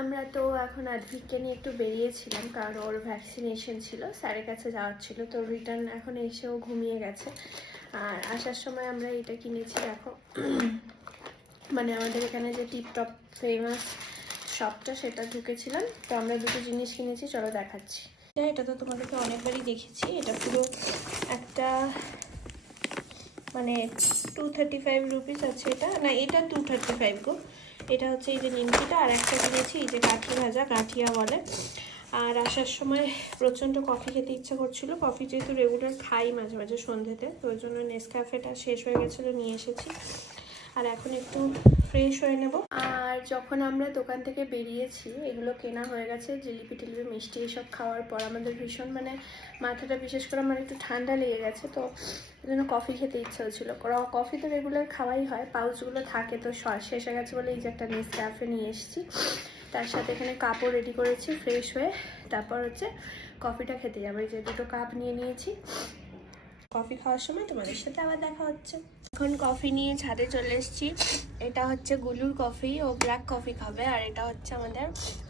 আমরা তো এখন আদ্ভিককে নিয়ে একটু বেরিয়েছিলাম, কারণ ওর ভ্যাকসিনেশন ছিল, স্যারের কাছে যাওয়ার ছিল। তো রিটার্ন এখন এসেও ঘুমিয়ে গেছে। আর আসার সময় আমরা এটা কিনেছি, দেখো মানে আমাদের এখানে যে টিপটপ ফেমাস শপটা, সেটা ঢুকেছিলাম। তো আমরা দুটো জিনিস কিনেছি, চলো দেখাচ্ছি। এটা তো তোমাদেরকে অনেকবারই দেখেছি। এটা পুরো একটা মানে 235 রুপিস আছে। এটা না, এটা 235 গো। এটা হচ্ছে এই যে নিমকিটা, আর একটা কিনেছি এই যে কাঠি ভাজা, গাঠিয়া বলে। আর আসার সময় প্রচণ্ড কফি খেতে ইচ্ছা করছিল। কফি যেহেতু রেগুলার খাই মাঝে মাঝে সন্ধ্যেতে, তো ওই জন্য নেসক্যাফেটা শেষ হয়ে গেছিলো, নিয়ে এসেছি। আর এখন একটু ফ্রেশ হয়ে নেব। আর যখন আমরা দোকান থেকে বেরিয়েছি, এগুলো কেনা হয়ে গেছে, জিলিপি টিলিপি মিষ্টি এসব খাওয়ার পর আমাদের ভীষণ মানে মাথাটা, বিশেষ করে আমার একটু ঠান্ডা লেগে গেছে। তো এই জন্য কফি খেতে ইচ্ছা হচ্ছিলো। কফি তো রেগুলার খাওয়াই হয়, পাউচগুলো থাকে, তো শেষ হয়ে গেছে বলে এই যে একটা নেসক্যাফে নিয়ে এসেছি। তার সাথে এখানে কাপও রেডি করেছি ফ্রেশ হয়ে। তারপর হচ্ছে কফিটা খেতে যাবো। এই যে দুটো কাপ নিয়ে নিয়েছি। কফি খাওয়ার সময় তোমাদের সাথে আবার দেখা হচ্ছে। এখন কফি নিয়ে ছাদে চলে এসেছি। এটা হচ্ছে গুলুর কফি, ও ব্ল্যাক কফি খাবে। আর এটা হচ্ছে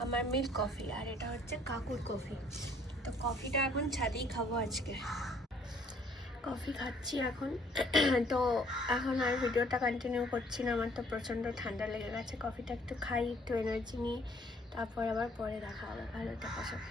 আমার মিল্ক কফি। আর এটা হচ্ছে কাকুর কফি। তো কফিটা এখন ছাদেই খাবো আজকে। কফি খাচ্ছি এখন। তো এখন আর ভিডিওটা কন্টিনিউ করছি না, আমার তো প্রচণ্ড ঠান্ডা লেগে গেছে। কফিটা একটু খাই, একটু এনার্জি নিই, তারপর আবার পরে দেখা হবে। ভালো থাকার সাথে।